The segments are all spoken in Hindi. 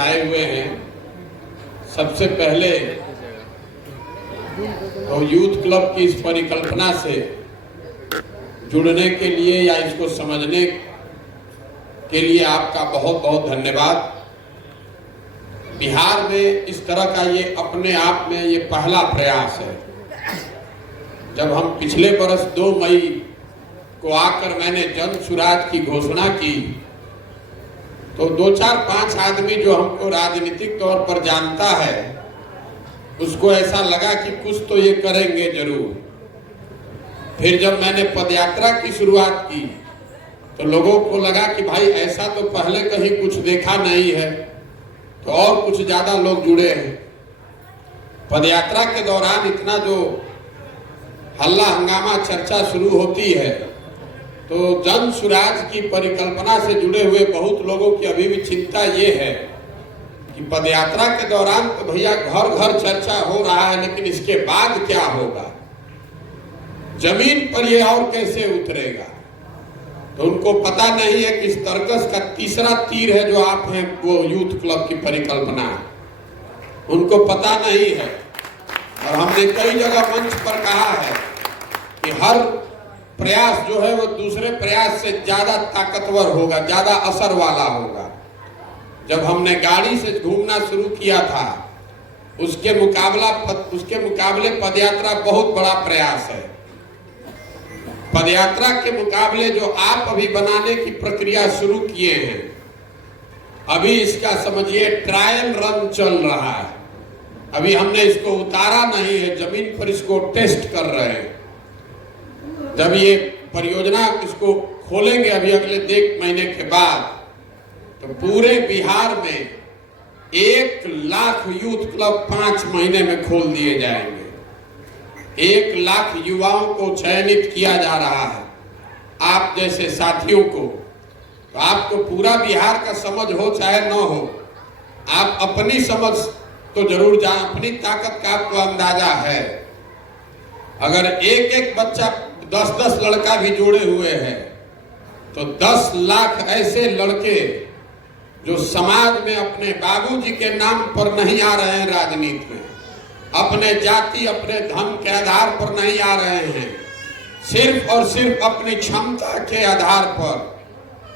आए हुए हैं। सबसे पहले तो यूथ क्लब की इस परिकल्पना से जुड़ने के लिए या इसको समझने के लिए आपका बहुत बहुत धन्यवाद। बिहार में इस तरह का ये अपने आप में ये पहला प्रयास है। जब हम पिछले वर्ष 2 मई को आकर मैंने जन सुराज की घोषणा की तो 2-4-5 आदमी जो हमको राजनीतिक तौर पर जानता है उसको ऐसा लगा कि कुछ तो ये करेंगे जरूर। फिर जब मैंने पदयात्रा की शुरुआत की तो लोगों को लगा कि भाई ऐसा तो पहले कहीं कुछ देखा नहीं है, तो और कुछ ज्यादा लोग जुड़े हैं। पदयात्रा के दौरान इतना जो हल्ला हंगामा चर्चा शुरू होती है तो जन सुराज की परिकल्पना से जुड़े हुए बहुत लोगों की अभी भी चिंता ये है कि पदयात्रा के दौरान तो भैया घर घर चर्चा हो रहा है, लेकिन इसके बाद क्या होगा, जमीन पर ये और कैसे उतरेगा। तो उनको पता नहीं है कि इस तर्कस का तीसरा तीर है जो आप हैं वो यूथ क्लब की परिकल्पना है, उनको पता नहीं है। और हमने कई जगह मंच पर कहा है कि हर प्रयास जो है वो दूसरे प्रयास से ज्यादा ताकतवर होगा, ज्यादा असर वाला होगा। जब हमने गाड़ी से घूमना शुरू किया था उसके मुकाबले पदयात्रा बहुत बड़ा प्रयास है। पदयात्रा के मुकाबले जो आप अभी बनाने की प्रक्रिया शुरू किए हैं, अभी इसका समझिए ट्रायल रन चल रहा है। अभी हमने इसको उतारा नहीं है, जमीन पर इसको टेस्ट कर रहे हैं। जब ये परियोजना इसको खोलेंगे अभी अगले 1 महीने के बाद तो पूरे बिहार में 1 लाख यूथ क्लब 5 महीने में खोल दिए जाएंगे। 1 लाख युवाओं को चयनित किया जा रहा है, आप जैसे साथियों को। तो आपको पूरा बिहार का समझ हो चाहे न हो, आप अपनी समझ तो जरूर जान, अपनी ताकत का आपको अंदाजा है। अगर एक बच्चा 10-10 लड़का भी जोड़े हुए हैं तो 10 लाख ऐसे लड़के जो समाज में अपने बाबूजी के नाम पर नहीं आ रहे हैं, राजनीति में अपने जाति अपने धन के आधार पर नहीं आ रहे हैं, सिर्फ और सिर्फ अपनी क्षमता के आधार पर,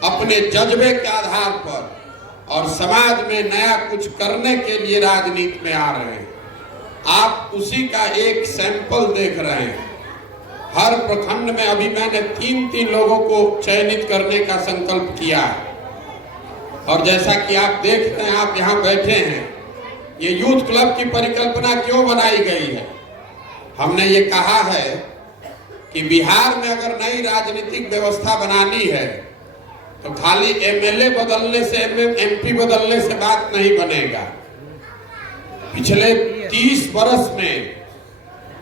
अपने जज्बे के आधार पर और समाज में नया कुछ करने के लिए राजनीति में आ रहे हैं। आप उसी का एक सैंपल देख रहे हैं। हर प्रखंड में अभी मैंने 3-3 लोगों को चयनित करने का संकल्प किया है। और जैसा कि आप देख रहे हैं, आप यहाँ बैठे हैं, ये यूथ क्लब की परिकल्पना क्यों बनाई गई है? हमने ये कहा है कि बिहार में अगर नई राजनीतिक व्यवस्था बनानी है तो खाली एमएलए बदलने से, एमपी बदलने से बात नहीं बनेगा। पिछले 30 वर्ष में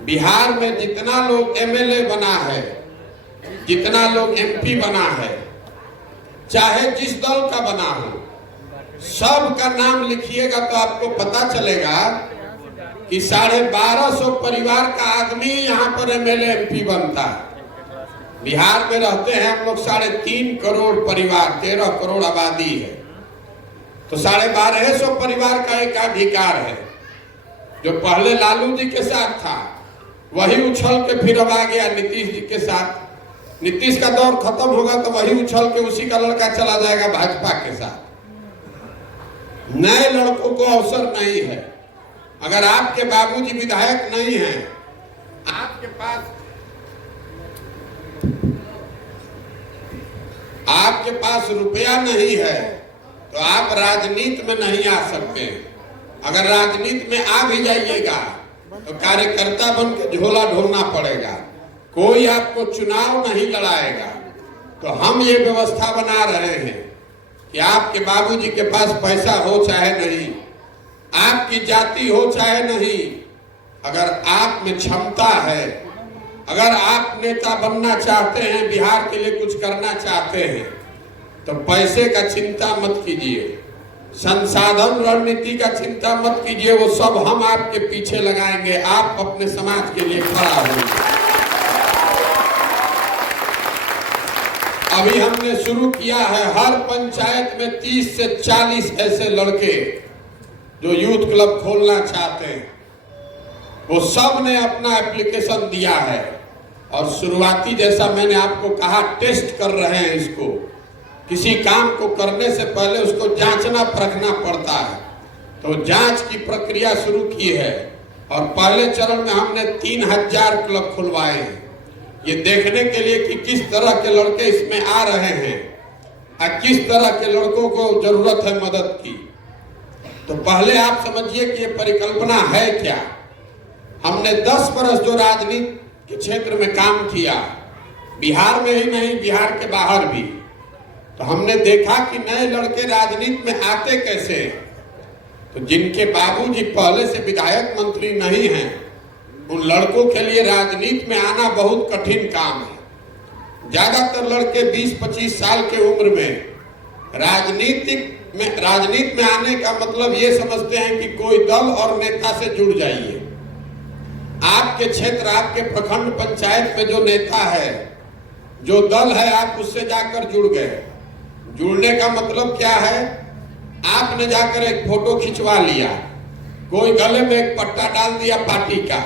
बिहार में जितना लोग एमएलए बना है, जितना लोग एमपी बना है, चाहे जिस दल का बना हो, सब का नाम लिखिएगा तो आपको पता चलेगा कि 1250 परिवार का आदमी यहाँ पर एमएलए एमपी बनता है। बिहार में रहते हैं हम लोग 3.5 करोड़ परिवार, 13 करोड़ आबादी है, तो 1250 परिवार का एक अधिकार है। जो पहले लालू जी के साथ था वही उछल के फिर अब आ गया नीतीश जी के साथ। नीतीश का दौर खत्म होगा तो वही उछल के उसी का लड़का चला जाएगा भाजपा के साथ। नए लड़कों को अवसर नहीं है। अगर आपके बाबूजी विधायक नहीं हैं, आपके पास रुपया नहीं है तो आप राजनीति में नहीं आ सकते। अगर राजनीति में आ भी जाइएगा तो कार्यकर्ता बन के झोला ढोलना पड़ेगा, कोई आपको चुनाव नहीं लड़ाएगा। तो हम ये व्यवस्था बना रहे हैं कि आपके बाबूजी के पास पैसा हो चाहे नहीं, आपकी जाति हो चाहे नहीं, अगर आप में क्षमता है, अगर आप नेता बनना चाहते हैं, बिहार के लिए कुछ करना चाहते हैं, तो पैसे का चिंता मत कीजिए, संसाधन रणनीति का चिंता मत कीजिए, वो सब हम आपके पीछे लगाएंगे। आप अपने समाज के लिए खड़ा होंगे। अभी हमने शुरू किया है, हर पंचायत में 30 से 40 ऐसे लड़के जो यूथ क्लब खोलना चाहते हैं, वो सब ने अपना एप्लीकेशन दिया है और शुरुआती, जैसा मैंने आपको कहा, टेस्ट कर रहे हैं इसको। किसी काम को करने से पहले उसको जांचना परखना पड़ता है, तो जांच की प्रक्रिया शुरू की है और पहले चरण में हमने 3000 क्लब खुलवाए हैं, ये देखने के लिए कि किस तरह के लड़के इसमें आ रहे हैं और किस तरह के लड़कों को जरूरत है मदद की। तो पहले आप समझिए कि ये परिकल्पना है क्या। हमने 10 वर्ष जो राजनीति के क्षेत्र में काम किया, बिहार में ही नहीं, बिहार के बाहर भी, तो हमने देखा कि नए लड़के राजनीति में आते कैसे। तो जिनके बाबूजी पहले से विधायक मंत्री नहीं हैं, उन लड़कों के लिए राजनीति में आना बहुत कठिन काम है। ज्यादातर लड़के 20-25 साल के उम्र में राजनीति में आने का मतलब ये समझते हैं कि कोई दल और नेता से जुड़ जाइए। आपके क्षेत्र, आपके प्रखंड पंचायत में जो नेता है, जो दल है, आप उससे जाकर जुड़ गए। जुड़ने का मतलब क्या है? आपने जाकर एक फोटो खिंचवा लिया, कोई गले में एक पट्टा डाल दिया पार्टी का,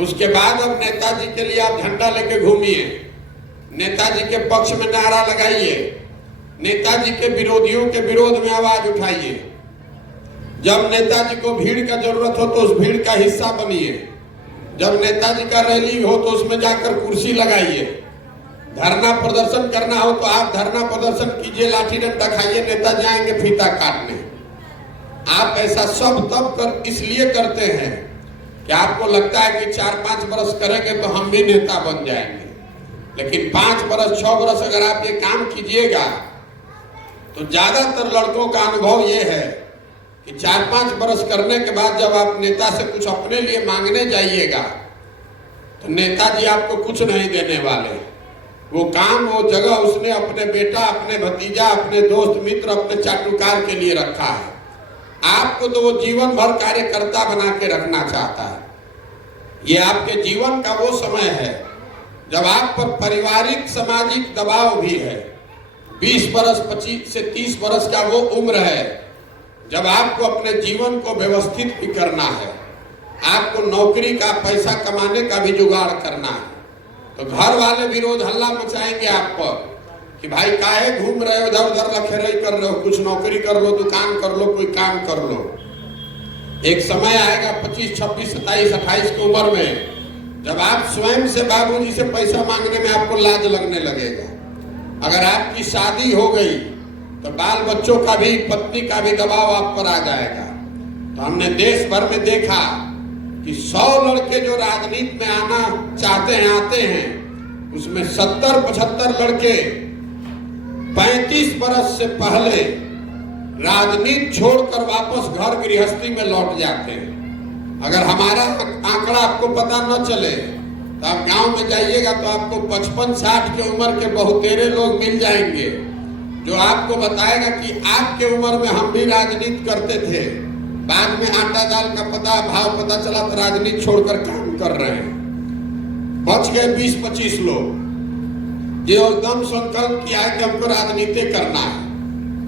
उसके बाद अब नेताजी के लिए आप झंडा लेके घूमिए, नेताजी के पक्ष में नारा लगाइए, नेताजी के विरोधियों के विरोध में आवाज उठाइए। जब नेताजी को भीड़ का जरूरत हो तो उस भीड़ का हिस्सा बनिए। जब नेताजी का रैली हो तो उसमें जाकर कुर्सी लगाइए। धरना प्रदर्शन करना हो तो आप धरना प्रदर्शन कीजिए, लाठी डंडा खाइए, नेताजी आएंगे फीता काटने। आप ऐसा सब तब कर इसलिए करते हैं कि आपको लगता है कि 4-5 बरस करेंगे तो हम भी नेता बन जाएंगे। लेकिन 5 बरस 6 बरस अगर आप ये काम कीजिएगा तो ज्यादातर लड़कों का अनुभव ये है कि 4-5 बरस करने के बाद जब आप नेता से कुछ अपने लिए मांगने जाइएगा तो नेताजी आपको कुछ नहीं देने वाले। वो काम, वो जगह उसने अपने बेटा, अपने भतीजा, अपने दोस्त मित्र, अपने चाटुकार के लिए रखा है। आपको तो वो जीवन भर कार्यकर्ता बना के रखना चाहता है। ये आपके जीवन का वो समय है जब आप पर पारिवारिक सामाजिक दबाव भी है। 20 बरस 25 से 30 बरस का वो उम्र है जब आपको अपने जीवन को व्यवस्थित भी करना है, आपको नौकरी का, पैसा कमाने का भी जुगाड़ करना है। तो घर वाले विरोध हल्ला मचाएंगे आप पर कि भाई काहे घूम रहे हो, इधर उधर लखेरई कर रहे हो, कुछ नौकरी कर लो, दुकान कर लो, कोई काम कर लो। एक समय आएगा 25, 26, 27, 28 की उम्र में जब आप स्वयं से बाबूजी से पैसा मांगने में आपको लाज लगने लगेगा। अगर आपकी शादी हो गई तो बाल बच्चों का भी, पत्नी का भी दबाव आप पर आ जाएगा। तो हमने देश भर में देखा कि 100 लड़के जो राजनीति में आना चाहते हैं, आते हैं, उसमें 70-75 लड़के 35 बरस से पहले राजनीति छोड़कर वापस घर गृहस्थी में लौट जाते हैं। अगर हमारा आंकड़ा आपको पता न चले तो आप गांव में जाइएगा तो आपको 55-60 की उम्र के बहुतेरे लोग मिल जाएंगे जो आपको बताएगा कि आपके उम्र में हम भी राजनीति करते थे, बाद में आटा दाल का भाव पता चला तो राजनीति छोड़कर काम कर रहे हैं। बच गए 20-25 लोग जो एकदम संकल्प किया है कि हमको राजनीति करना है।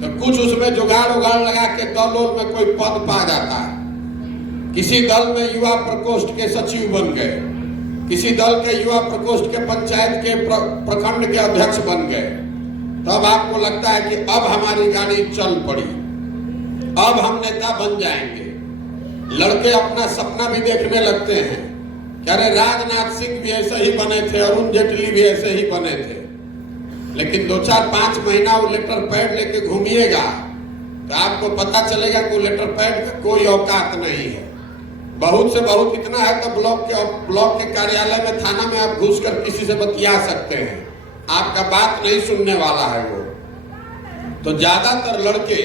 तो कुछ उसमें जुगाड़ उगाड़ लगा के दल में कोई पद पा जाता है। किसी दल में युवा प्रकोष्ठ के सचिव बन गए, किसी दल के युवा प्रकोष्ठ के पंचायत के प्रखंड के अध्यक्ष बन गए। तब आपको लगता है कि अब हमारी गाड़ी चल पड़ी, अब हम नेता बन जाएंगे। लड़के अपना सपना भी देखने लगते हैं कि अरे राजनाथ सिंह भी ऐसे ही बने थे, अरुण जेटली भी ऐसे ही बने थे। लेकिन 2-4-5 महीना वो लेटर पैड लेके घूमिएगा तो आपको पता चलेगा कि वो लेटर पैड का कोई औकात नहीं है। बहुत से बहुत इतना है तो ब्लॉक के कार्यालय में, थाना में आप घुसकर किसी से बतिया सकते हैं, आपका बात नहीं सुनने वाला है वो। तो ज्यादातर लड़के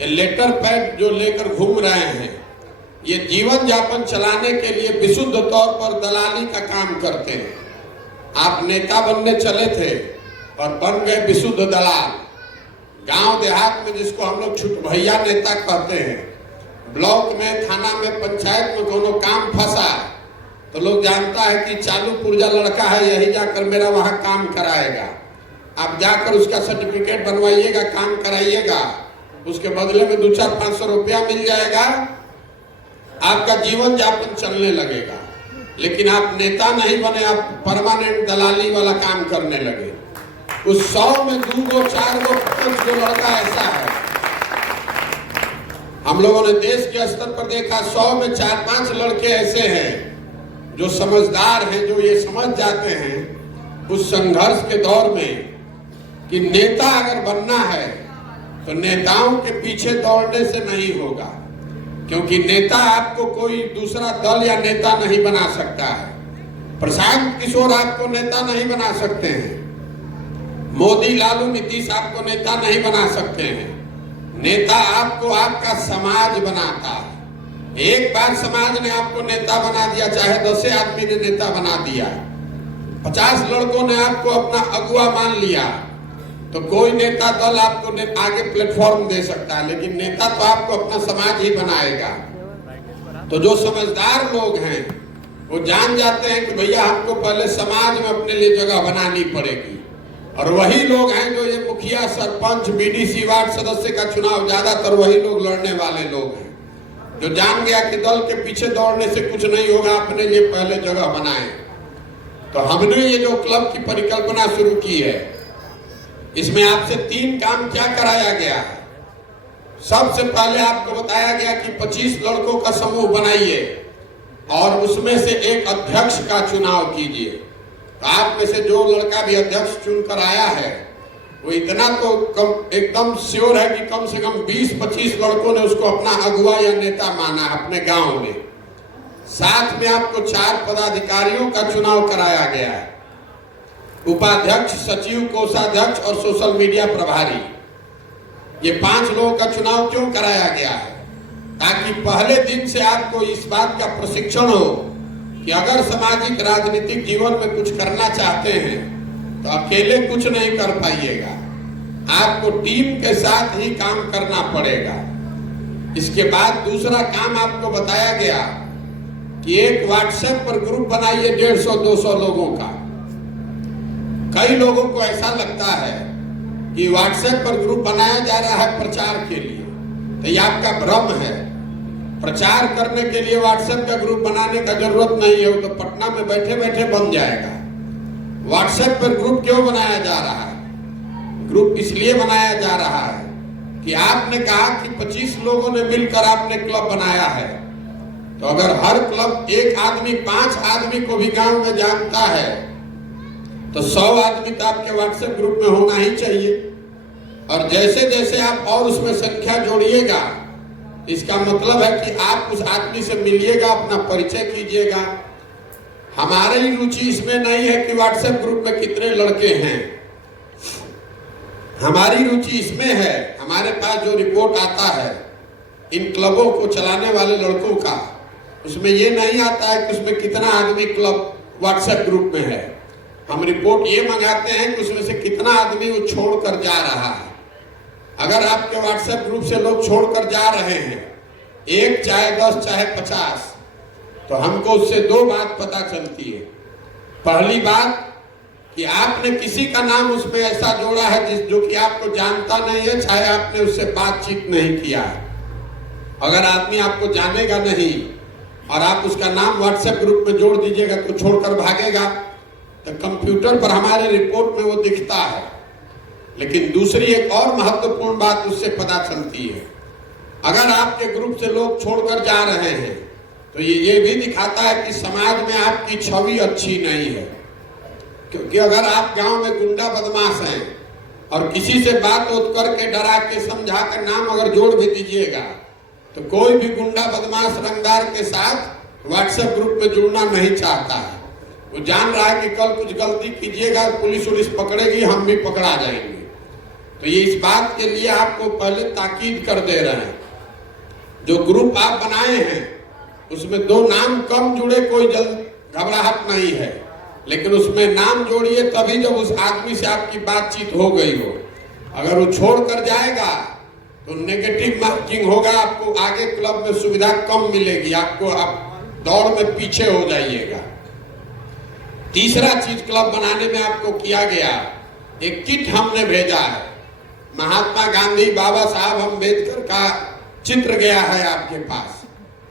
ये लेटर पैड जो लेकर घूम रहे हैं, ये जीवन यापन चलाने के लिए विशुद्ध तौर पर दलाली का काम करते हैं। आप नेता बनने चले थे और बन गए विशुद्ध दलाल। गांव देहात में जिसको हम लोग छुटभैया नेता कहते हैं, ब्लॉक में, थाना में, पंचायत में कोनो काम फंसा तो लोग जानता है कि चालू पुर्जा लड़का है, यही जाकर मेरा वहां काम कराएगा। आप जाकर उसका सर्टिफिकेट बनवाइएगा, काम कराइएगा, उसके बदले में 200-500 रुपया मिल जाएगा, आपका जीवन यापन चलने लगेगा। लेकिन आप नेता नहीं बने, आप परमानेंट दलाली वाला काम करने लगे। उस 100 में 2 गो 4 गो 5 गो लड़का ऐसा है। हम लोगों ने देश के स्तर पर देखा 100 में 4-5 लड़के ऐसे हैं जो समझदार हैं, जो ये समझ जाते हैं उस संघर्ष के दौर में कि नेता अगर बनना है तो नेताओं के पीछे दौड़ने से नहीं होगा, क्योंकि नेता आपको कोई दूसरा दल या नेता नहीं बना सकता है। प्रशांत किशोर आपको नेता नहीं बना सकते हैं, मोदी, लालू, नीतीश आपको नेता नहीं बना सकते हैं। नेता आपको आपका समाज बनाता है। एक बार समाज ने आपको नेता बना दिया, चाहे 10 आदमी ने नेता बना दिया, 50 लड़कों ने आपको अपना अगुआ मान लिया, तो कोई नेता दल आपको आगे प्लेटफॉर्म दे सकता है, लेकिन नेता तो आपको अपना समाज ही बनाएगा। तो जो समझदार लोग हैं वो जान जाते हैं कि भैया हमको पहले समाज में अपने लिए जगह बनानी पड़ेगी। और वही लोग हैं जो ये मुखिया, सरपंच, बीडीसी, वार्ड सदस्य का चुनाव ज्यादातर वही लोग लड़ने वाले लोग हैं, जो जान गया कि दल के पीछे दौड़ने से कुछ नहीं होगा, अपने लिए पहले जगह बनाए। तो हमने ये जो क्लब की परिकल्पना शुरू की है, इसमें आपसे 3 काम क्या कराया गया है। सबसे पहले आपको बताया गया कि 25 लड़कों का समूह बनाइए और उसमें से एक अध्यक्ष का चुनाव कीजिए। तो आप में से जो लड़का भी अध्यक्ष चुनकर आया है वो इतना तो एकदम श्योर है कि कम से कम 20-25 लड़कों ने उसको अपना अगुआ या नेता माना है अपने गांव में। साथ में आपको 4 पदाधिकारियों का चुनाव कराया गया है, उपाध्यक्ष, सचिव, कोषाध्यक्ष और सोशल मीडिया प्रभारी। ये 5 लोगों का चुनाव क्यों कराया गया है? ताकि पहले दिन से आपको इस बात का प्रशिक्षण हो कि अगर सामाजिक राजनीतिक जीवन में कुछ करना चाहते हैं तो अकेले कुछ नहीं कर पाइएगा, आपको टीम के साथ ही काम करना पड़ेगा। इसके बाद दूसरा काम आपको बताया गया कि एक व्हाट्सएप पर ग्रुप बनाइए 150-200 लोगों का। कई लोगों को ऐसा लगता है कि व्हाट्सएप पर ग्रुप बनाया जा रहा है प्रचार के लिए, तो ये आपका भ्रम है। प्रचार करने के लिए व्हाट्सएप का ग्रुप बनाने का जरूरत नहीं है, वो तो पटना में बैठे बैठे बन जाएगा। व्हाट्सएप पर ग्रुप क्यों बनाया जा रहा है? ग्रुप इसलिए बनाया जा रहा है कि आपने कहा कि 25 लोगों ने मिलकर आपने क्लब बनाया है, तो अगर हर क्लब एक आदमी 5 आदमी को भी गांव में जानता है तो 100 आदमी तो आपके व्हाट्सएप ग्रुप में होना ही चाहिए। और जैसे जैसे आप और उसमें संख्या जोड़िएगा, इसका मतलब है कि आप उस आदमी से मिलिएगा, अपना परिचय कीजिएगा। हमारी रुचि इसमें नहीं है कि व्हाट्सएप ग्रुप में कितने लड़के हैं, हमारी रुचि इसमें है, हमारे पास जो रिपोर्ट आता है इन क्लबों को चलाने वाले लड़कों का, उसमें ये नहीं आता है कि उसमें कितना आदमी क्लब व्हाट्सएप ग्रुप में है। हम रिपोर्ट ये मंगाते हैं कि उसमें से कितना आदमी वो छोड़कर जा रहा है। अगर आपके व्हाट्सएप ग्रुप से लोग छोड़कर जा रहे हैं, 1 चाहे 10 चाहे 50, तो हमको उससे 2 बात पता चलती है। पहली बात कि आपने किसी का नाम उसमें ऐसा जोड़ा है जो कि आपको जानता नहीं है, चाहे आपने उससे बातचीत नहीं किया है। अगर आदमी आपको जानेगा नहीं और आप उसका नाम व्हाट्सएप ग्रुप में जोड़ दीजिएगा तो छोड़कर भागेगा, तो कंप्यूटर पर हमारे रिपोर्ट में वो दिखता है। लेकिन दूसरी एक और महत्वपूर्ण बात उससे पता चलती है, अगर आपके ग्रुप से लोग छोड़कर जा रहे हैं तो ये भी दिखाता है कि समाज में आपकी छवि अच्छी नहीं है। क्योंकि अगर आप गांव में गुंडा बदमाश हैं और किसी से बात करके डरा के समझा कर नाम अगर जोड़ भी दीजिएगा, तो कोई भी गुंडा बदमाश रंगदार के साथ व्हाट्सएप ग्रुप में जुड़ना नहीं चाहता है। वो जान रहा है कि कल कुछ गलती कीजिएगा, पुलिस पकड़ेगी, हम भी पकड़ा जाएंगे। तो ये इस बात के लिए आपको पहले ताकीद कर दे रहे हैं, जो ग्रुप आप बनाए हैं उसमें 2 नाम कम जुड़े, कोई जल्द घबराहट नहीं है, लेकिन उसमें नाम जोड़िए तभी जब उस आदमी से आपकी बातचीत हो गई हो। अगर वो छोड़ कर जाएगा तो नेगेटिव मार्किंग होगा, आपको आगे क्लब में सुविधा कम मिलेगी, आपको आप दौड़ में पीछे हो जाइएगा। तीसरा चीज क्लब बनाने में आपको किया गया, एक किट हमने भेजा है। महात्मा गांधी, बाबा साहब अम्बेडकर का चित्र गया है आपके पास,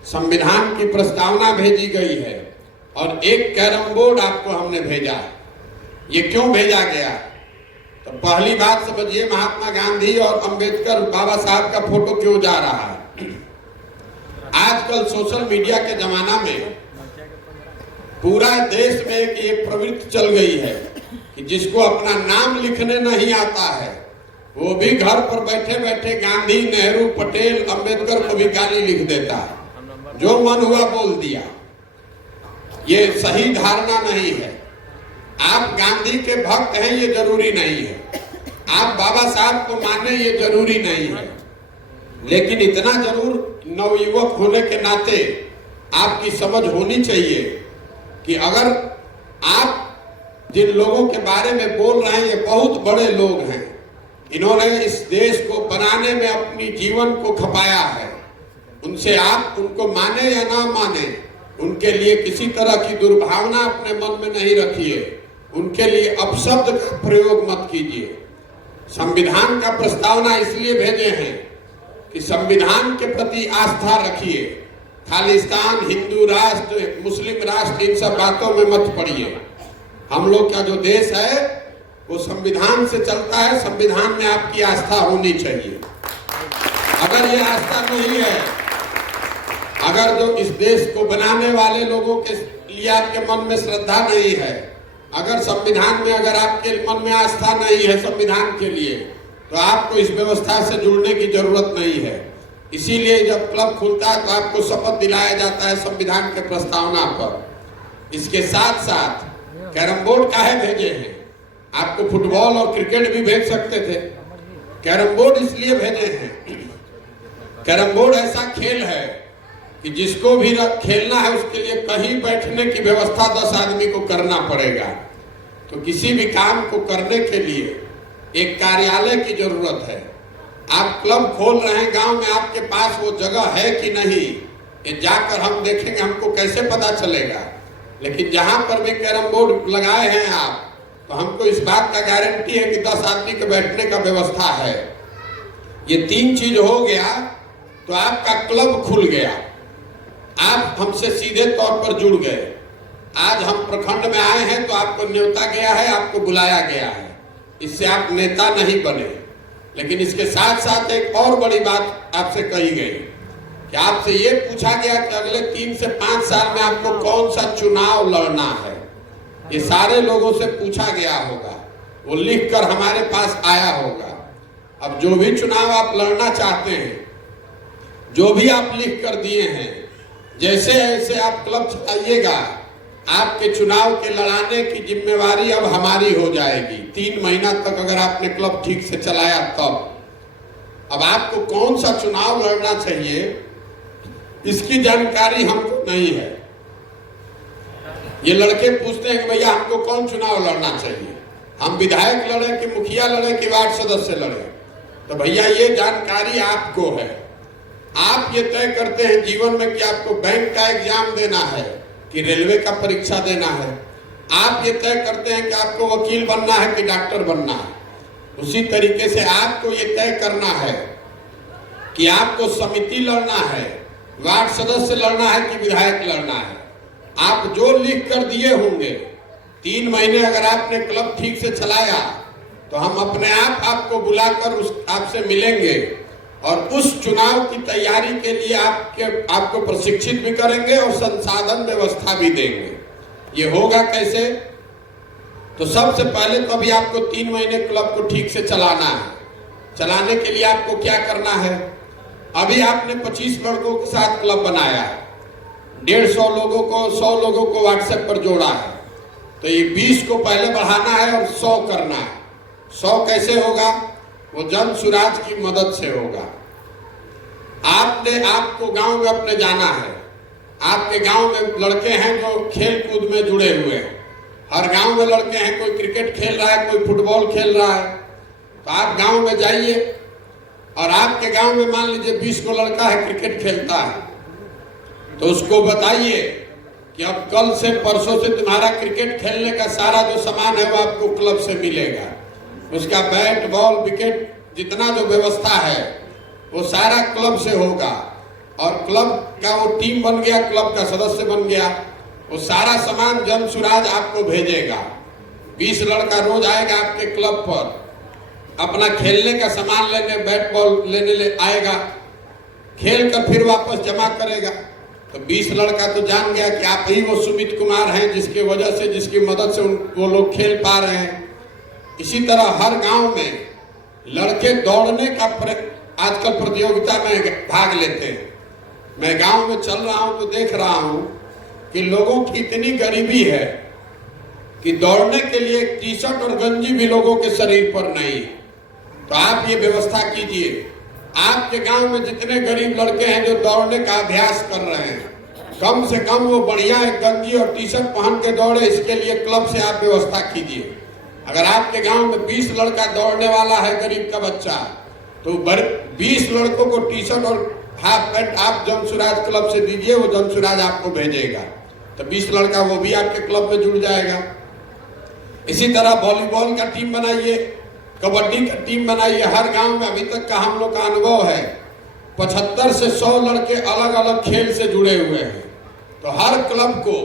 संविधान की प्रस्तावना भेजी गई है और एक कैरम बोर्ड आपको हमने भेजा है। ये क्यों भेजा गया? तो पहली बात समझिए, महात्मा गांधी और अम्बेडकर बाबा साहब का फोटो क्यों जा रहा है? आजकल सोशल मीडिया के जमाना में पूरा देश में एक प्रवृत्ति चल गई है कि जिसको अपना नाम लिखने नहीं आता है वो भी घर पर बैठे बैठे गांधी, नेहरू, पटेल, अम्बेडकर को भी गाली लिख देता है, जो मन हुआ बोल दिया। ये सही धारणा नहीं है। आप गांधी के भक्त हैं ये जरूरी नहीं है, आप बाबा साहब को माने ये जरूरी नहीं है, लेकिन इतना जरूर नवयुवक होने के नाते आपकी समझ होनी चाहिए कि अगर आप जिन लोगों के बारे में बोल रहे हैं ये बहुत बड़े लोग हैं, इन्होंने इस देश को बनाने में अपनी जीवन को खपाया है, उनसे आप उनको माने या ना माने, उनके लिए किसी तरह की दुर्भावना अपने मन में नहीं रखिए, उनके लिए अपशब्द का प्रयोग मत कीजिए। संविधान का प्रस्तावना इसलिए भेजे हैं कि संविधान के प्रति आस्था रखिए, खालिस्तान, हिंदू राष्ट्र, मुस्लिम राष्ट्र, इन सब बातों में मत पड़िए। हम लोग का जो देश है वो संविधान से चलता है, संविधान में आपकी आस्था होनी चाहिए। अगर ये आस्था नहीं है, अगर जो इस देश को बनाने वाले लोगों के लिए आपके मन में श्रद्धा नहीं है, अगर संविधान में अगर आपके मन में आस्था नहीं है संविधान के लिए, तो आपको इस व्यवस्था से जुड़ने की जरूरत नहीं है। इसीलिए जब क्लब खुलता है तो आपको शपथ दिलाया जाता है संविधान के प्रस्तावना पर। इसके साथ साथ कैरम बोर्ड काहे भेजे हैं? आपको फुटबॉल और क्रिकेट भी भेज सकते थे, कैरम बोर्ड इसलिए भेजे हैं। कैरम बोर्ड ऐसा खेल है कि जिसको भी खेलना है उसके लिए कहीं बैठने की व्यवस्था 10 आदमी को करना पड़ेगा। तो किसी भी काम को करने के लिए एक कार्यालय की जरूरत है। आप क्लब खोल रहे हैं गांव में, आपके पास वो जगह है कि नहीं ये जाकर हम देखेंगे, हमको कैसे पता चलेगा? लेकिन जहां पर भी कैरम बोर्ड लगाए हैं आप, तो हमको इस बात का गारंटी है कि 10 आदमी के बैठने का व्यवस्था है। ये 3 चीज हो गया तो आपका क्लब खुल गया, आप हमसे सीधे तौर पर जुड़ गए। आज हम प्रखंड में आए हैं तो आपको न्योता गया है, आपको बुलाया गया है, इससे आप नेता नहीं बने। लेकिन इसके साथ साथ एक और बड़ी बात आपसे कही गई कि आपसे ये पूछा गया कि अगले 3 से 5 साल में आपको कौन सा चुनाव लड़ना है। ये सारे लोगों से पूछा गया होगा, वो लिखकर हमारे पास आया होगा। अब जो भी चुनाव आप लड़ना चाहते हैं, जो भी आप लिख कर दिए हैं, जैसे जैसे आप क्लब चलाइएगा, आपके चुनाव के लड़ाने की जिम्मेवारी अब हमारी हो जाएगी। 3 महीना तक अगर आपने क्लब ठीक से चलाया तब। अब आपको कौन सा चुनाव लड़ना चाहिए इसकी जानकारी हमको नहीं है। ये लड़के पूछते हैं कि भैया हमको कौन चुनाव लड़ना चाहिए, हम विधायक लड़े कि मुखिया लड़े कि वार्ड सदस्य लड़े? तो भैया ये जानकारी आपको है। आप ये तय करते हैं जीवन में कि आपको बैंक का एग्जाम देना है कि रेलवे का परीक्षा देना है। आप ये तय करते हैं कि आपको वकील बनना है कि डॉक्टर बनना है। उसी तरीके से आपको ये तय करना है कि आपको समिति लड़ना है, वार्ड सदस्य लड़ना है कि विधायक लड़ना है। आप जो लिख कर दिए होंगे, 3 महीने अगर आपने क्लब ठीक से चलाया तो हम अपने आप आपको बुलाकर आपसे मिलेंगे और उस चुनाव की तैयारी के लिए आपको प्रशिक्षित भी करेंगे और संसाधन व्यवस्था भी देंगे। ये होगा कैसे? तो सबसे पहले तो अभी आपको 3 महीने क्लब को ठीक से चलाना है। चलाने के लिए आपको क्या करना है? अभी आपने 25 लड़कों के साथ क्लब बनाया है, 150 लोगों को, 100 लोगों को व्हाट्सएप पर जोड़ा है, तो ये 20 को पहले बढ़ाना है और 100 करना है। 100 कैसे होगा? वो जन सुराज की मदद से होगा। आपको गांव में अपने जाना है। आपके गांव में लड़के हैं जो खेल कूद में जुड़े हुए हैं, हर गांव में लड़के हैं, कोई क्रिकेट खेल रहा है, कोई फुटबॉल खेल रहा है। तो आप गांव में जाइए और आपके गांव में मान लीजिए 20 को लड़का है क्रिकेट खेलता है, तो उसको बताइए कि अब कल से परसों से तुम्हारा क्रिकेट खेलने का सारा जो सामान है वो आपको क्लब से मिलेगा। उसका बैट, बॉल, विकेट जितना जो व्यवस्था है वो सारा क्लब से होगा, और क्लब का वो टीम बन गया, क्लब का सदस्य बन गया, वो सारा सामान जन सुराज आपको भेजेगा। 20 लड़का रोज आएगा आपके क्लब पर, अपना खेलने का सामान लेने, बैट बॉल लेने आएगा, खेल कर फिर वापस जमा करेगा। तो 20 लड़का तो जान गया कि आप ही वो सुमित कुमार हैं जिसकी वजह से, जिसकी मदद से वो लोग खेल पा रहे हैं। इसी तरह हर गांव में लड़के दौड़ने का आजकल प्रतियोगिता में भाग लेते हैं। मैं गांव में चल रहा हूं तो देख रहा हूं कि लोगों की इतनी गरीबी है कि दौड़ने के लिए टी शर्ट और गंजी भी लोगों के शरीर पर नहीं है। तो आप ये व्यवस्था कीजिए, आपके गांव में जितने गरीब लड़के हैं जो दौड़ने का अभ्यास कर रहे हैं, कम से कम वो बढ़िया एक गंजी और टी शर्ट पहन के दौड़े, इसके लिए क्लब से आप व्यवस्था कीजिए। अगर आपके गांव में 20 लड़का दौड़ने वाला है, गरीब का बच्चा, तो 20 लड़कों को टी शर्ट और हाफ पैंट आप जमसुराज क्लब से दीजिए, वो जमसुराज आपको भेजेगा। तो 20 लड़का वो भी आपके क्लब में जुड़ जाएगा। इसी तरह वॉलीबॉल का टीम बनाइए, कबड्डी का टीम बनाइए। हर गांव में अभी तक का हम लोग का अनुभव है 75 से 100 लड़के अलग अलग खेल से जुड़े हुए हैं। तो हर क्लब को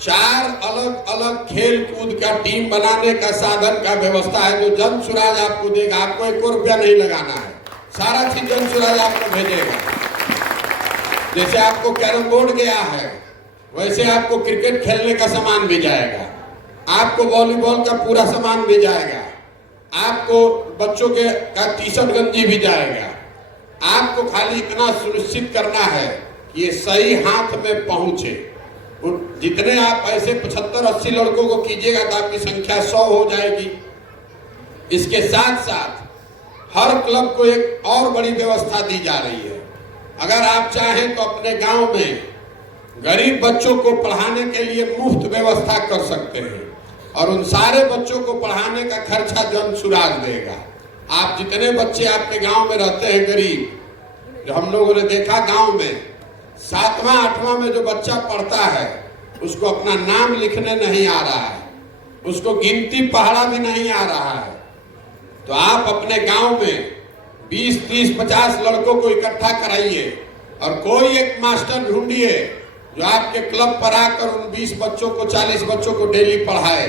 4 अलग अलग खेल कूद का टीम बनाने का साधन का व्यवस्था है, जो जन सुराज आपको देगा। आपको 1 रुपया नहीं लगाना है, सारा चीज जन सुराज आपको भेजेगा। जैसे आपको कैरम बोर्ड गया है, वैसे आपको क्रिकेट खेलने का सामान भी जाएगा, आपको वॉलीबॉल का पूरा सामान भी जाएगा, आपको बच्चों के का टी शर्ट गंजी भी जाएगा। आपको खाली इतना सुनिश्चित करना है कि ये सही हाथ में पहुंचे। जितने आप ऐसे 75-80 लड़कों को कीजिएगा तो आपकी संख्या 100 हो जाएगी। इसके साथ साथ हर क्लब को एक और बड़ी व्यवस्था दी जा रही है। अगर आप चाहें तो अपने गांव में गरीब बच्चों को पढ़ाने के लिए मुफ्त व्यवस्था कर सकते हैं, और उन सारे बच्चों को पढ़ाने का खर्चा जन सुराज देगा। आप जितने बच्चे आपके गांव में रहते हैं गरीब, जो हम लोगों ने देखा गांव में 7वां 8वां में जो बच्चा पढ़ता है उसको अपना नाम लिखने नहीं आ रहा है, उसको गिनती पढ़ना भी नहीं आ रहा है। तो आप अपने गांव में 20, 30, 50 लड़कों को इकट्ठा कराइए और कोई एक मास्टर ढूंढिए जो आपके क्लब पर आकर उन 20 बच्चों को, 40 बच्चों को डेली पढ़ाए।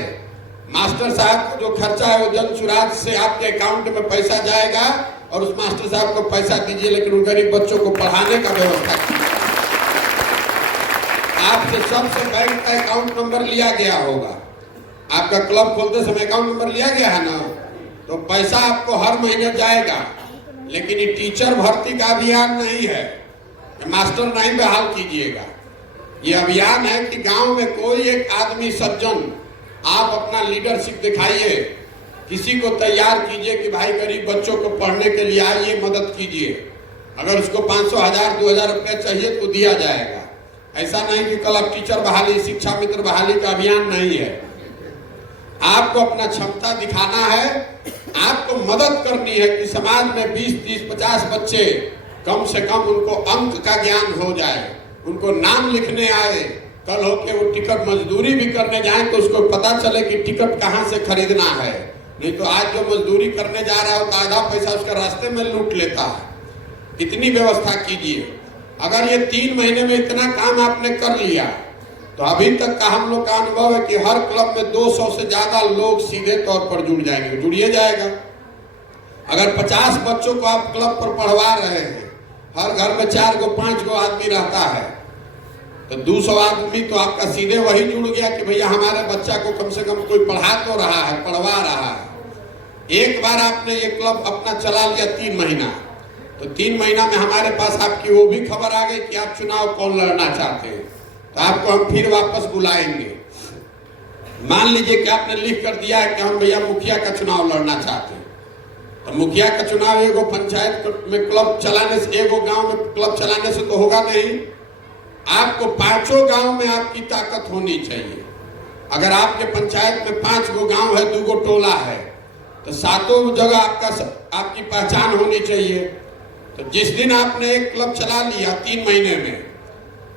मास्टर साहब का जो खर्चा है वो जन सुराज से आपके अकाउंट में पैसा जाएगा और उस मास्टर साहब को पैसा दीजिए, लेकिन उन गरीब बच्चों को पढ़ाने का व्यवस्था कीजिए। आपसे सबसे बैंक का अकाउंट नंबर लिया गया होगा, आपका क्लब खोलते समय अकाउंट नंबर लिया गया है ना, तो पैसा आपको हर महीने जाएगा। लेकिन ये टीचर भर्ती का अभियान नहीं है, मास्टर नहीं बहाल कीजिएगा। ये अभियान है कि गांव में कोई एक आदमी सज्जन, आप अपना लीडरशिप दिखाइए, किसी को तैयार कीजिए कि भाई गरीब बच्चों को पढ़ने के लिए आइए, मदद कीजिए। अगर उसको 500, 1000, 2000 रुपया चाहिए तो दिया जाएगा। ऐसा नहीं कि क्लब टीचर बहाली, शिक्षा मित्र बहाली का अभियान नहीं है। आपको अपना क्षमता दिखाना है, आपको मदद करनी है कि समाज में 20, 30, 50 बच्चे कम से कम उनको अंक का ज्ञान हो जाए, उनको नाम लिखने आए। कल हो के वो टिकट मजदूरी भी करने जाए तो उसको पता चले कि टिकट कहाँ से खरीदना है। नहीं तो आज जो मजदूरी करने जा रहा हो तो आधा पैसा उसका रास्ते में लूट लेता है। इतनी व्यवस्था कीजिए। अगर ये 3 महीने में इतना काम आपने कर लिया तो अभी तक का हम लोग का अनुभव है कि हर क्लब में 200 से ज्यादा लोग सीधे तौर पर जुड़ जाएंगे, जुड़िए जाएगा। अगर 50 बच्चों को आप क्लब पर पढ़वा रहे हैं, हर घर में 4 गो 5 गो आदमी रहता है, तो 200 आदमी तो आपका सीधे वही जुड़ गया कि भैया हमारे बच्चा को कम से कम कोई पढ़ा तो रहा है, पढ़वा रहा है। एक बार आपने ये क्लब अपना चला लिया 3 महीना, तो 3 महीना में हमारे पास आपकी वो भी खबर आ गई कि आप चुनाव कौन लड़ना चाहते हैं, तो आपको हम फिर वापस बुलाएंगे। मान लीजिए कि आपने लिख कर दिया है कि हम भैया मुखिया का चुनाव लड़ना चाहते हैं, तो मुखिया का चुनाव एगो पंचायत में क्लब चलाने से, एगो गांव में क्लब चलाने से तो होगा नहीं। आपको 5 गांव में आपकी ताकत होनी चाहिए। अगर आपके पंचायत में 5 गो गांव है, 2 गो टोला है, तो 7 जगह आपकी पहचान होनी चाहिए। तो जिस दिन आपने एक क्लब चला लिया 3 महीने में,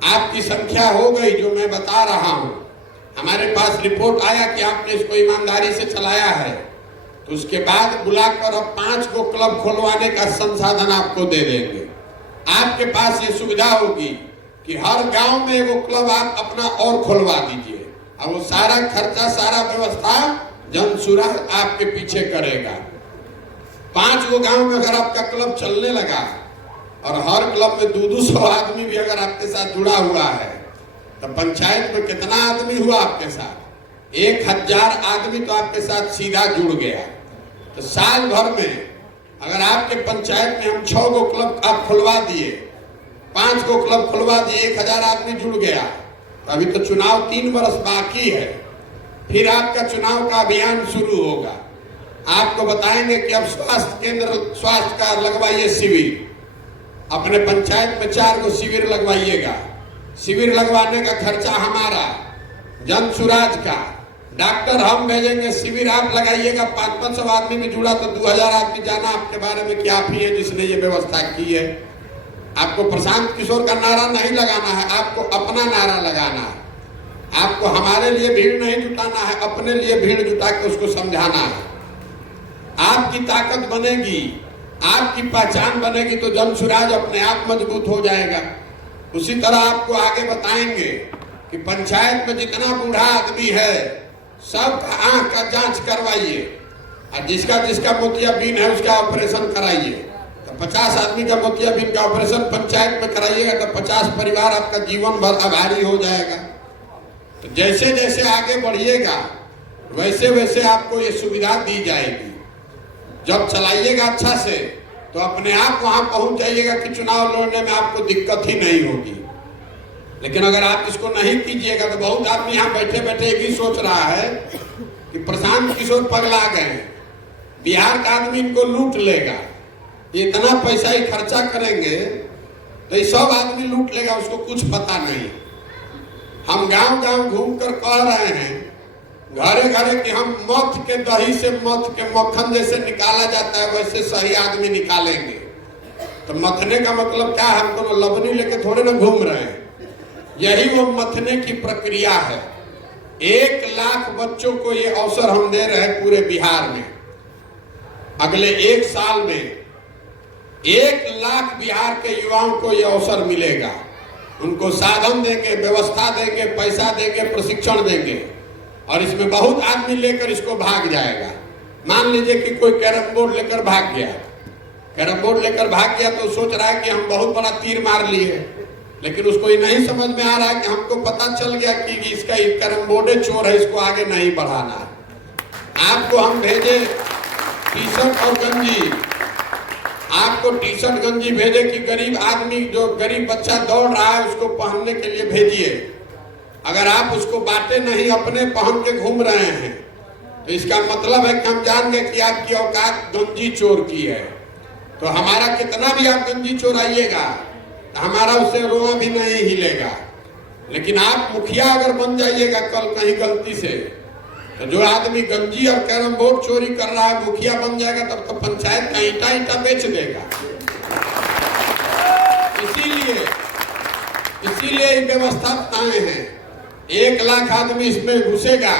आपकी संख्या हो गई जो मैं बता रहा हूं। हमारे पास रिपोर्ट आया कि आपने इसको ईमानदारी से चलाया है, तो उसके बाद बुलाकर अब 5 को क्लब खोलवाने का संसाधन आपको दे देंगे। आपके पास ये सुविधा होगी कि हर गांव में एगो क्लब आप अपना और खुलवा दीजिए, और वो सारा खर्चा, सारा व्यवस्था जनसुराज आपके पीछे करेगा। 5 गो गांव में अगर आपका क्लब चलने लगा और हर क्लब में 200 आदमी भी अगर आपके साथ जुड़ा हुआ है, तो पंचायत में कितना आदमी हुआ आपके साथ? 1000 आदमी तो आपके साथ सीधा जुड़ गया। तो साल भर में अगर आपके पंचायत में हम 6 गो क्लब आप खुलवा दिए, 5 गो क्लब खुलवा दिए, 1000 आदमी जुड़ गया, तो अभी तो चुनाव 3 वर्ष बाकी है। फिर आपका चुनाव का अभियान शुरू होगा। आपको बताएंगे कि अब स्वास्थ्य केंद्र, स्वास्थ्य का लगवाइए शिविर, अपने पंचायत में 4 गो शिविर लगवाइएगा। शिविर लगवाने का खर्चा हमारा, जनसुराज का। डॉक्टर हम भेजेंगे, शिविर आप लगाइएगा। 500 आदमी में जुड़ा तो 2000 आदमी जाना आपके बारे में क्या आप ही है जिसने ये व्यवस्था की है। आपको प्रशांत किशोर का नारा नहीं लगाना है, आपको अपना नारा लगाना है। आपको हमारे लिए भीड़ नहीं जुटाना है, अपने लिए भीड़ जुटा के उसको समझाना है। आपकी ताकत बनेगी, आपकी पहचान बनेगी तो जनसुराज अपने आप मजबूत हो जाएगा। उसी तरह आपको आगे बताएंगे कि पंचायत में जितना बूढ़ा आदमी है सबका आंख का जांच करवाइए, और जिसका जिसका मोतियाबिंद है उसका ऑपरेशन कराइए। तो 50 आदमी का मोतियाबिंद का ऑपरेशन पंचायत में कराइएगा तो 50 परिवार आपका जीवन भर आभारी हो जाएगा। तो जैसे जैसे आगे बढ़िएगा वैसे वैसे आपको ये सुविधा दी जाएगी। जब चलाइएगा अच्छा से तो अपने आप वहां पहुंच जाइएगा कि चुनाव लड़ने में आपको दिक्कत ही नहीं होगी। लेकिन अगर आप इसको नहीं कीजिएगा तो बहुत आदमी यहाँ बैठे बैठे एक ही सोच रहा है कि प्रशांत किशोर पगला गए, बिहार का आदमी इनको लूट लेगा, इतना पैसा ही खर्चा करेंगे तो ये सब आदमी लूट लेगा, उसको कुछ पता नहीं। हम गांव गांव घूमकर कह रहे हैं घरे घरे कि हम मथ के दही से, मथ के मक्खन जैसे निकाला जाता है वैसे सही आदमी निकालेंगे। तो मथने का मतलब क्या है? हम तो लबनी लेके थोड़े ना घूम रहे हैं, यही वो मथने की प्रक्रिया है। 1 लाख बच्चों को ये अवसर हम दे रहे हैं पूरे बिहार में। अगले 1 साल में 1 लाख बिहार के युवाओं को ये अवसर मिलेगा। उनको साधन देंगे, व्यवस्था देंगे, पैसा देंगे, प्रशिक्षण देंगे, और इसमें बहुत आदमी लेकर इसको भाग जाएगा। मान लीजिए कि कोई कैरम बोर्ड लेकर भाग गया, कैरम बोर्ड लेकर भाग गया तो सोच रहा है कि हम बहुत बड़ा तीर मार लिए, लेकिन उसको ये नहीं समझ में आ रहा है कि हमको पता चल गया कि इसका कैरम बोर्ड चोर है, इसको आगे नहीं बढ़ाना है। आपको हम भेजे टी-शर्ट और गंजी, आपको टी-शर्ट गंजी भेजे कि गरीब आदमी, जो गरीब बच्चा दौड़ रहा है उसको पहनने के लिए भेजिए। अगर आप उसको बांटे नहीं, अपने पहन के घूम रहे हैं, तो इसका मतलब है कि हम जान गए कि आपकी औकात गंजी चोर की है। तो हमारा कितना भी आप गंजी चोराइएगा तो हमारा उससे रोआ भी नहीं हिलेगा। लेकिन आप मुखिया अगर बन जाइएगा कल कहीं गलती से, तो जो आदमी गंजी और कैरम बोर्ड चोरी कर रहा है मुखिया बन जाएगा, तब तो पंचायत का ईंटा ईंटा बेच देगा। इसीलिए ये व्यवस्था बनाए हैं। 1 लाख आदमी इसमें घुसेगा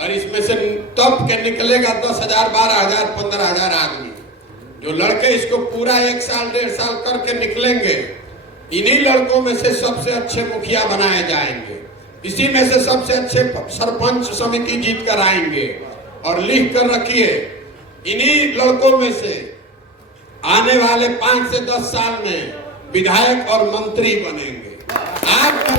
और इसमें से तब के निकलेगा 10,000, 12,000, 15,000 आदमी। जो लड़के इसको पूरा 1 साल 1.5 साल करके निकलेंगे, इन्हीं लड़कों में से सबसे अच्छे मुखिया बनाए जाएंगे, इसी में से सबसे अच्छे सरपंच समिति जीत कर आएंगे। और लिख कर रखिए, इन्हीं लड़कों में से आने वाले 5 से 10 साल में विधायक और मंत्री बनेंगे। आपको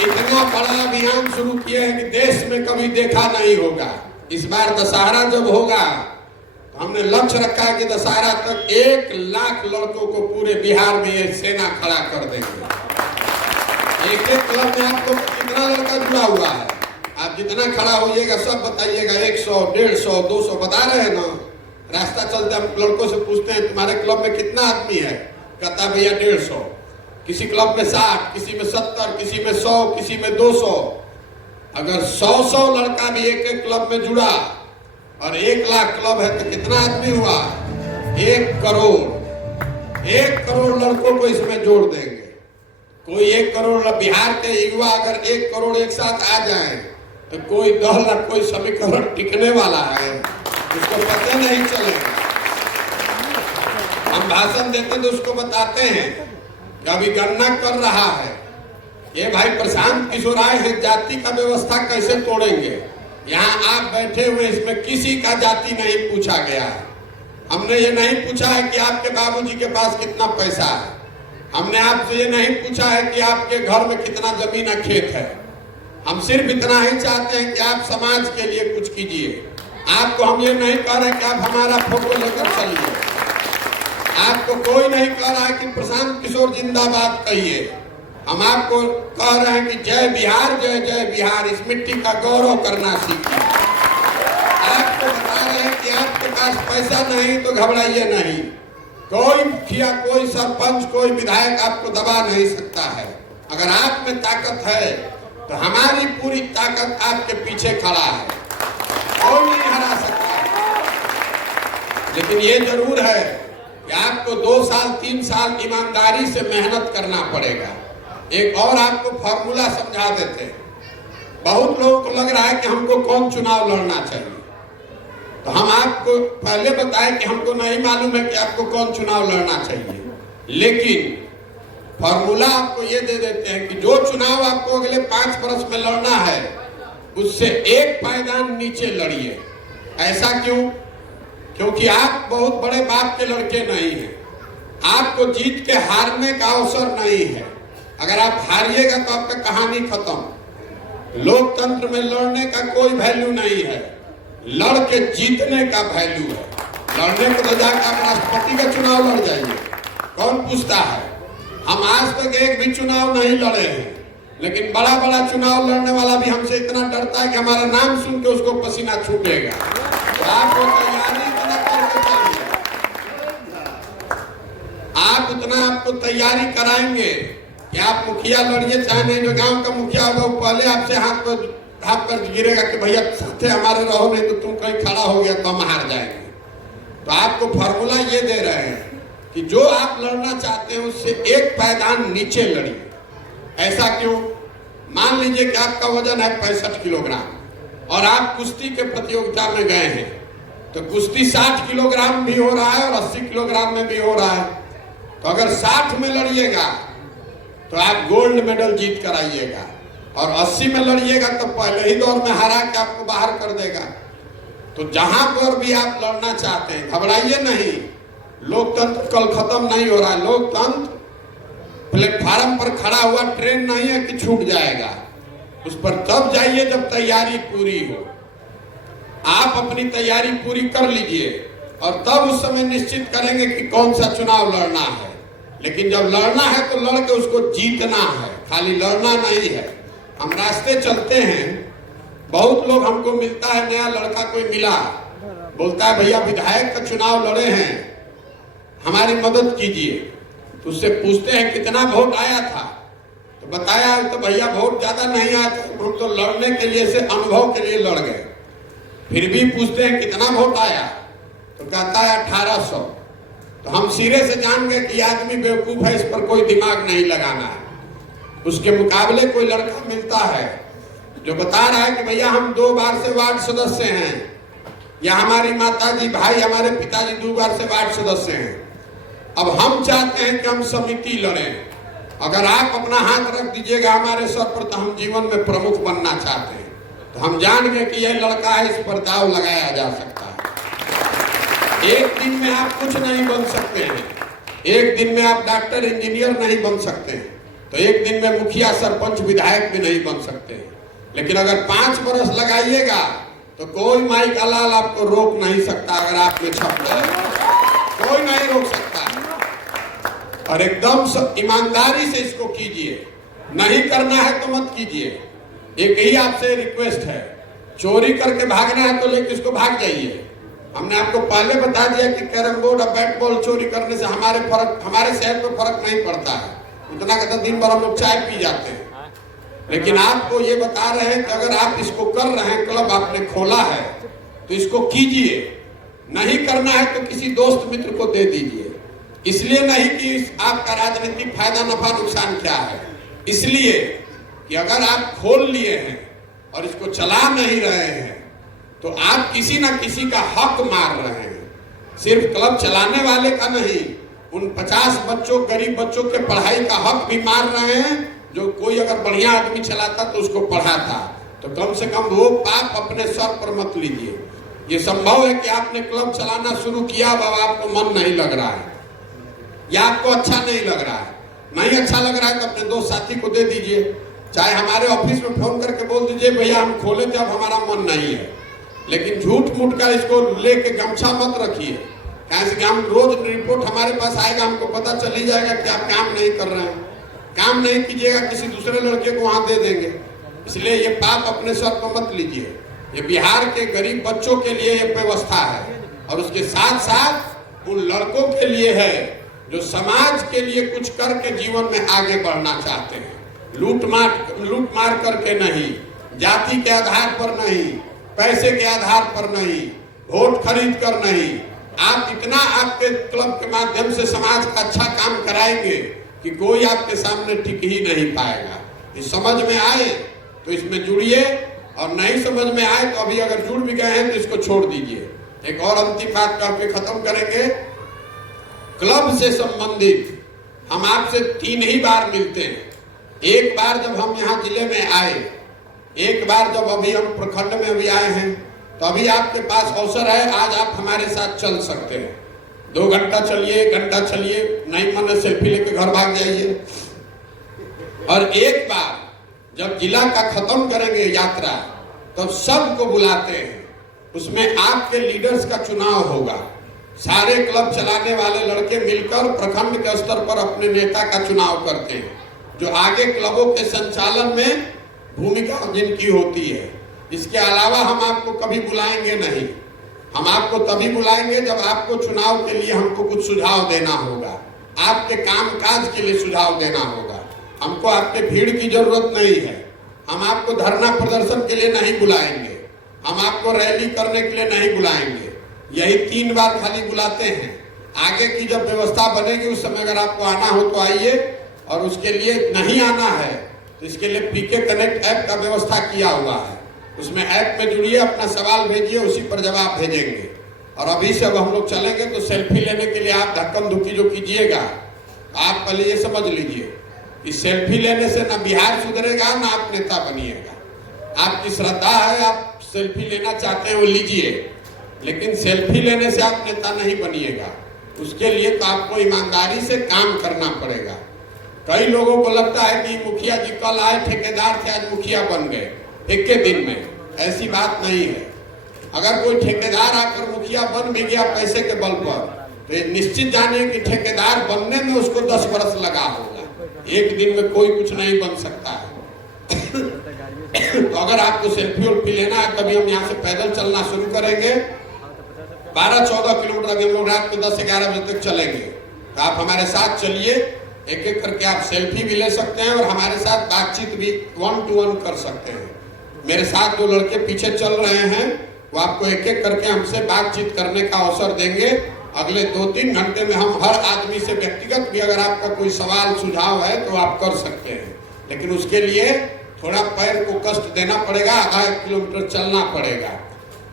इतना बड़ा अभियान शुरू किया है कि देश में कभी देखा नहीं होगा। इस बार दशहरा जब होगा तो हमने लक्ष्य रखा है कि दशहरा तक 1 लाख लड़कों को पूरे बिहार में ये सेना खड़ा कर देंगे। एक क्लब में आपको कितना लड़का जुड़ा हुआ है, आप जितना खड़ा होइएगा सब बताइएगा। 100, 150, 200 बता रहे हैं ना। रास्ता चलते हम लड़कों से पूछते हैं तुम्हारे क्लब में कितना आदमी है, कहता है भैया 150। किसी क्लब में 60, किसी में 70, किसी में 100, किसी में 200। अगर 100 लड़का भी एक क्लब में जुड़ा और 1 लाख क्लब है तो कितना आदमी हुआ? 1 करोड़। 1 करोड़ लड़कों को इसमें जोड़ देंगे। कोई 1 करोड़ बिहार के युवा अगर 1 करोड़ एक साथ आ जाए तो कोई दल या कोई समीकरण टिकने वाला है उसको पता नहीं चलेगा। हम भाषण देते तो उसको बताते हैं कि अभी गणना कर रहा है ये भाई प्रशांत किशोर आए हैं, जाति का व्यवस्था कैसे तोड़ेंगे। यहाँ आप बैठे हुए इसमें किसी का जाति नहीं पूछा गया है। हमने ये नहीं पूछा है कि आपके बाबूजी के पास कितना पैसा है। हमने आपसे ये नहीं पूछा है कि आपके घर में कितना जमीन और खेत है। हम सिर्फ इतना ही चाहते हैं कि आप समाज के लिए कुछ कीजिए। आपको हम ये नहीं कह रहे कि आप हमारा फोटो लेकर चलिए। आपको कोई नहीं कह रहा है कि प्रशांत किशोर जिंदाबाद कहिए। हम आपको कह रहे हैं कि जय बिहार, जय जय बिहार, इस मिट्टी का गौरव करना सीखिए। आपको बता रहे हैं कि आपके पास पैसा नहीं तो घबराइए नहीं। कोई मुखिया, कोई सरपंच, कोई विधायक आपको दबा नहीं सकता है। अगर आप में ताकत है तो हमारी पूरी ताकत आपके पीछे खड़ा है, कोई नहीं हरा सकता। लेकिन ये जरूर है कि आपको 2 साल 3 साल ईमानदारी से मेहनत करना पड़ेगा। एक और आपको फॉर्मूला समझा देते हैं। बहुत लोगों को लग रहा है कि हमको कौन चुनाव लड़ना चाहिए, तो हम आपको पहले बताएं कि हमको नहीं मालूम है कि आपको कौन चुनाव लड़ना चाहिए, लेकिन फॉर्मूला आपको ये दे देते हैं कि जो चुनाव आपको अगले 5 वर्ष में लड़ना है उससे 1 पायदान नीचे लड़िए। ऐसा क्यों? क्योंकि आप बहुत बड़े बाप के लड़के नहीं हैं। आपको जीत के हारने का अवसर नहीं है। अगर आप हारिएगा तो आपका कहानी खत्म। लोकतंत्र में लड़ने का कोई वैल्यू नहीं है, लड़ के जीतने का वैल्यू है। लड़ने को तो जाकर आप राष्ट्रपति का चुनाव लड़ जाइए, कौन पूछता है। हम आज तक एक भी चुनाव नहीं लड़े हैं, लेकिन बड़ा बड़ा चुनाव लड़ने वाला भी हमसे इतना डरता है कि हमारा नाम सुन के उसको पसीना छूटेगा। तो आपको तैयारी इतना करके चलिए। आप उतना आपको तैयारी कराएंगे कि आप मुखिया लड़िए चाहे नहीं। जो गांव का मुखिया होगा वो पहले आपसे हाथ पर गिरेगा कि भैया साथे हमारे रहो, नहीं तो तुम कहीं खड़ा हो गया तो हम हार जाएंगे। तो आपको फॉर्मूला ये दे रहे हैं कि जो आप लड़ना चाहते हैं उससे 1 पायदान नीचे लड़िए। ऐसा क्यों? मान लीजिए कि आपका वजन है 65 किलोग्राम और आप कुश्ती के प्रतियोगिता में गए हैं, तो कुश्ती 60 किलोग्राम भी हो रहा है और 80 किलोग्राम में भी हो रहा है। तो अगर 60 में लड़िएगा तो आप गोल्ड मेडल जीत कर आइएगा, और 80 में लड़िएगा तो पहले ही दौर में हरा के आपको बाहर कर देगा। तो जहां पर भी आप लड़ना चाहते हैं घबराइए नहीं। लोकतंत्र कल खत्म नहीं हो रहा है। लोकतंत्र प्लेटफार्म पर खड़ा हुआ ट्रेन नहीं है कि छूट जाएगा। उस पर तब जाइए जब तैयारी पूरी हो। आप अपनी तैयारी पूरी कर लीजिए और तब उस समय निश्चित करेंगे कि कौन सा चुनाव लड़ना है। लेकिन जब लड़ना है तो लड़ के उसको जीतना है, खाली लड़ना नहीं है। हम रास्ते चलते हैं, बहुत लोग हमको मिलता है, नया लड़का कोई मिला, बोलता है भैया विधायक का चुनाव लड़े हैं, हमारी मदद कीजिए। तो उससे पूछते हैं कितना वोट आया था, तो बताया तो भैया वोट ज्यादा नहीं आया था, हम तो लड़ने के लिए से अनुभव के लिए लड़ गए। फिर भी पूछते हैं कितना वोट आया, तो कहता है 1800। तो हम सिरे से जान गए कि आदमी बेवकूफ है, इस पर कोई दिमाग नहीं लगाना है। उसके मुकाबले कोई लड़का मिलता है जो बता रहा है कि भैया हम 2 बार से वार्ड सदस्य हैं, या हमारी माताजी भाई हमारे पिताजी 2 बार से वार्ड सदस्य हैं। अब हम चाहते हैं कि हम समिति लड़ें। अगर आप अपना हाथ रख दीजिएगा हमारे सर पर तो हम जीवन में प्रमुख बनना चाहते हैं। तो हम जान गए कि यह लड़का है, इस पर दाव लगाया जा सकता है। एक दिन में आप कुछ नहीं बन सकते हैं, एक दिन में आप डॉक्टर इंजीनियर नहीं बन सकते हैं, तो एक दिन में मुखिया सरपंच विधायक भी नहीं बन सकते हैं। लेकिन अगर 5 बरस लगाइएगा तो कोई माई का लाल आपको रोक नहीं सकता। अगर आप में छपना है कोई नहीं रोक सकता। और एकदम ईमानदारी से इसको कीजिए, नहीं करना है तो मत कीजिए। एक ही आपसे रिक्वेस्ट है, चोरी करके भागना है तो लेकिन इसको भाग जाइए। हमने आपको पहले बता दिया कि कैरम बोर्ड और बैट बॉल चोरी करने से हमारे शहर में फर्क नहीं पड़ता है। इतना कहता दिन भर हम लोग चाय पी जाते हैं। लेकिन आपको ये बता रहे हैं कि अगर आप इसको कर रहे हैं, क्लब आपने खोला है तो इसको कीजिए। नहीं करना है तो किसी दोस्त मित्र को दे दीजिए। इसलिए नहीं कि आपका राजनीतिक फायदा नफा नुकसान क्या है, इसलिए कि अगर आप खोल लिए हैं और इसको चला नहीं रहे हैं तो आप किसी ना किसी का हक मार रहे हैं। सिर्फ क्लब चलाने वाले का नहीं, उन 50 बच्चों, गरीब बच्चों के पढ़ाई का हक भी मार रहे हैं। जो कोई अगर बढ़िया आदमी चलाता तो उसको पढ़ाता, तो कम से कम वो पाप अपने सर पर मत लीजिए। ये संभव है कि आपने क्लब चलाना शुरू किया, अब आपको मन नहीं लग रहा है या आपको अच्छा नहीं लग रहा है। नहीं अच्छा लग रहा है तो अपने दोस्त साथी को दे दीजिए, चाहे हमारे ऑफिस में फोन करके बोल दीजिए भैया हम खोले थे अब हमारा मन नहीं है। लेकिन झूठ मूठ का इसको लेके गमछा मत रखिए, कैसे कि हम रोज रिपोर्ट हमारे पास आएगा, हमको पता चल ही जाएगा कि आप काम नहीं कर रहे हैं। काम नहीं कीजिएगा किसी दूसरे लड़के को वहां दे देंगे। इसलिए ये पाप अपने सर पर मत लीजिए। ये बिहार के गरीब बच्चों के लिए ये व्यवस्था है और उसके साथ साथ उन लड़कों के लिए है जो समाज के लिए कुछ करके जीवन में आगे बढ़ना चाहते हैं। लूट मार करके नहीं, जाति के आधार पर नहीं, पैसे के आधार पर नहीं, वोट खरीद कर नहीं। आप इतना आपके क्लब के माध्यम से समाज का अच्छा काम कराएंगे कि कोई आपके सामने टिक ही नहीं पाएगा। इस समझ में आए तो इसमें जुड़िए और नहीं समझ में आए तो अभी अगर जुड़ भी गए हैं तो इसको छोड़ दीजिए। एक और अंतिम बात करके खत्म करेंगे। क्लब से संबंधित हम आपसे 3 ही बार मिलते हैं। एक बार जब हम यहाँ जिले में आए, एक बार जब अभी हम प्रखंड में अभी आए हैं, तो अभी आपके पास अवसर है, आज आप हमारे साथ चल सकते हैं। 2 घंटा चलिए, 1 घंटा चलिए, नहीं मन है सेल्फी लेके घर भाग जाइए। और एक बार जब जिला का खत्म करेंगे यात्रा तो सबको बुलाते हैं, उसमें आपके लीडर्स का चुनाव होगा। सारे क्लब चलाने वाले लड़के मिलकर प्रखंड के स्तर पर अपने नेता का चुनाव करते हैं, जो आगे क्लबों के संचालन में भूमिका जिनकी होती है। इसके अलावा हम आपको कभी बुलाएंगे नहीं। हम आपको तभी बुलाएंगे जब आपको चुनाव के लिए हमको कुछ सुझाव देना होगा, आपके कामकाज के लिए सुझाव देना होगा। हमको आपके भीड़ की जरूरत नहीं है। हम आपको धरना प्रदर्शन के लिए नहीं बुलाएंगे, हम आपको रैली करने के लिए नहीं बुलाएंगे। यही 3 बार खाली बुलाते हैं। आगे की जब व्यवस्था बनेगी उस समय अगर आपको आना हो तो आइए, और उसके लिए नहीं आना है तो इसके लिए पीके कनेक्ट ऐप का व्यवस्था किया हुआ है। उसमें ऐप में जुड़िए, अपना सवाल भेजिए, उसी पर जवाब भेजेंगे। और अभी से अब हम लोग चलेंगे तो सेल्फी लेने के लिए आप धक्कम धुक्की जो कीजिएगा, आप पहले ये समझ लीजिए कि सेल्फी लेने से ना बिहार सुधरेगा ना आप नेता बनिएगा। आपकी श्रद्धा है, आप सेल्फी लेना चाहते हैं वो लीजिए, लेकिन सेल्फी लेने से आप नेता नहीं बनिएगा। उसके लिए तो आपको ईमानदारी से काम करना पड़ेगा। कई लोगों को लगता है कि मुखिया जी कल आए ठेकेदार थे आज मुखिया बन गए एक के दिन में, ऐसी बात नहीं है। अगर कोई ठेकेदार आकर मुखिया बन भी गया पैसे के बल पर, तो ये निश्चित जाने कि ठेकेदार बनने में उसको 10 बरस लगा होगा। एक दिन में कोई कुछ नहीं बन सकता है। तो अगर आपको सेल्फी उल्फी लेना है, कभी हम यहाँ से पैदल चलना शुरू करेंगे, 12-14 किलोमीटर अभी हम लोग रात को 10-11 बजे तक चलेंगे, तो आप हमारे साथ चलिए। एक एक करके आप सेल्फी भी ले सकते हैं और हमारे साथ बातचीत भी 1 to 1 कर सकते हैं। मेरे साथ जो लड़के पीछे चल रहे हैं वो आपको एक एक करके हमसे बातचीत करने का अवसर देंगे। अगले 2-3 घंटे में हम हर आदमी से व्यक्तिगत भी अगर आपका कोई सवाल सुझाव है तो आप कर सकते हैं, लेकिन उसके लिए थोड़ा पैर को कष्ट देना पड़ेगा, आधा 1 किलोमीटर चलना पड़ेगा।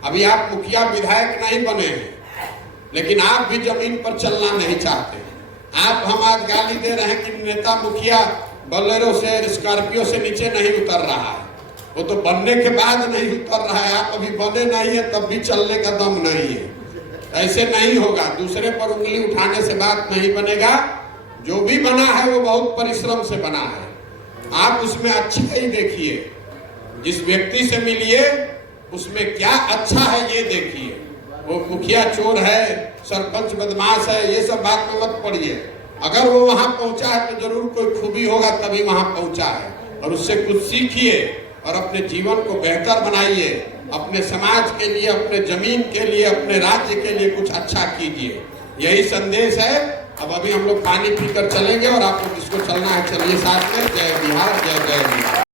अभी आप मुखिया विधायक नहीं बने हैं, लेकिन आप भी जमीन पर चलना नहीं चाहते। आप हम आज गाली दे रहे हैं कि नेता मुखिया बोलेरो से, स्कॉर्पियो से नीचे नहीं उतर रहा है। वो तो बनने के बाद नहीं उतर रहा है, आप अभी बने नहीं है तब भी चलने का दम नहीं है। ऐसे नहीं होगा, दूसरे पर उंगली उठाने से बात नहीं बनेगा। जो भी बना है वो बहुत परिश्रम से बना है। आप उसमें अच्छा ही देखिए, जिस व्यक्ति से मिलिए उसमें क्या अच्छा है ये देखिए। वो मुखिया चोर है, सरपंच बदमाश है, ये सब बात में मत पड़िए। अगर वो वहां पहुंचा है तो जरूर कोई खूबी होगा तभी वहां पहुंचा है, और उससे कुछ सीखिए और अपने जीवन को बेहतर बनाइए। अपने समाज के लिए, अपने जमीन के लिए, अपने राज्य के लिए कुछ अच्छा कीजिए। यही संदेश है। अब अभी हम लोग पानी पीकर चलेंगे और आप लोग जिसको चलना है चलिए साथ में। जय बिहार, जय जय बिहार।